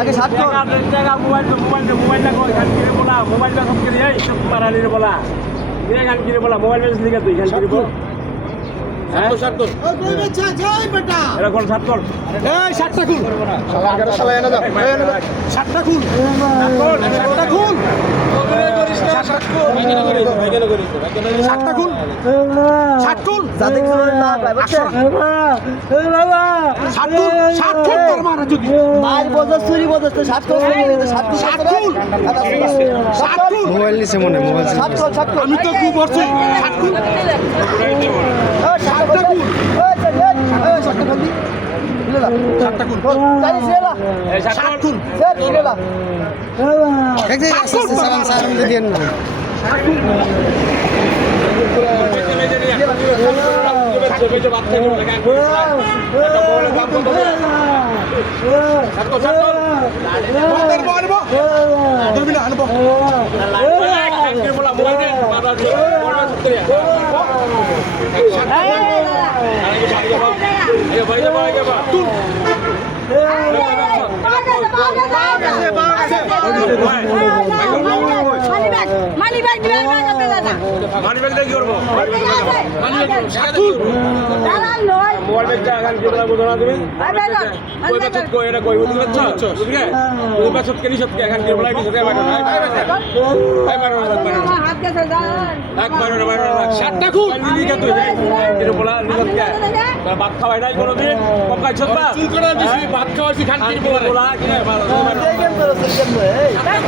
আগে 60 কর মোবাইলটা এখান কিনে বলা মোবাইলটা সব কিনে এই সব মারালির বলা এখান কিনে বলা মোবাইল বেশ লিখে তুই এখান কিনে বল এটা কোন 7 কর এই 60টা খুল শালা এনে দাও এনে দাও 60টা খুল 60টা খুল 60টা খুল 60 খুল যাতে কিছু না পায় বুঝছেন 60 খুল তোর মারা যদি মার বজস চুরি বজস তো 60 খুল 60 খুল মোবাইল নিছে মনে মোবাইল 60 খুল আমি তো কি বলছি 60 খুল 60টা খুল ওই চল ওই 60টা খুল দি লেলা 60টা খুল তাই লেলা 60 খুল স্যার লেলা দেখতে সালাম সালাম দিয়েন না মানি ব্যাগ দিবেন না করতে দাদা মানি ব্যাগ দিয়ে কি করব মোবাইল ব্যাগটা এখান কি বলা বুঝনা তুমি কই বাচ্চা কই এটা কই বুঝতে পারছো বুঝলে কই বাচ্চা কেনি সব এখান কি বলা কি সব ভাই মারো হাত কাছে যান এক মারো 60টা খুল লিখে তুই কি বলা লিখে ভাত খাওয়াই নাই কোনোদিন পকাই ছবা চুল করে দিছি ভাত খাওয়াছি খান কি বলা কি ভালো গেম করো গেম এই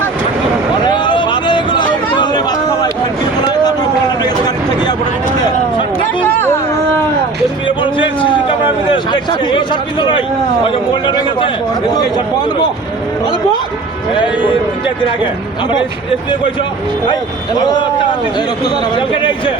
আরে মানে এগুলো বললে ভাত খাওয়াই খান কি বলা তারপর বলা লাগে গাড়ি থেকে বড় দিতে 60টা খুল তুমি বলছে সিসি ক্যামেরা আমি দেখছি এই সব কিছু নয় ওই যে মোবাইলটা রেখে গেছে এই সব বন্ধ বলবো এই 3 দিন আগে আমরা এসে কইছো ভাই টাকা দিছি কালকে রইছে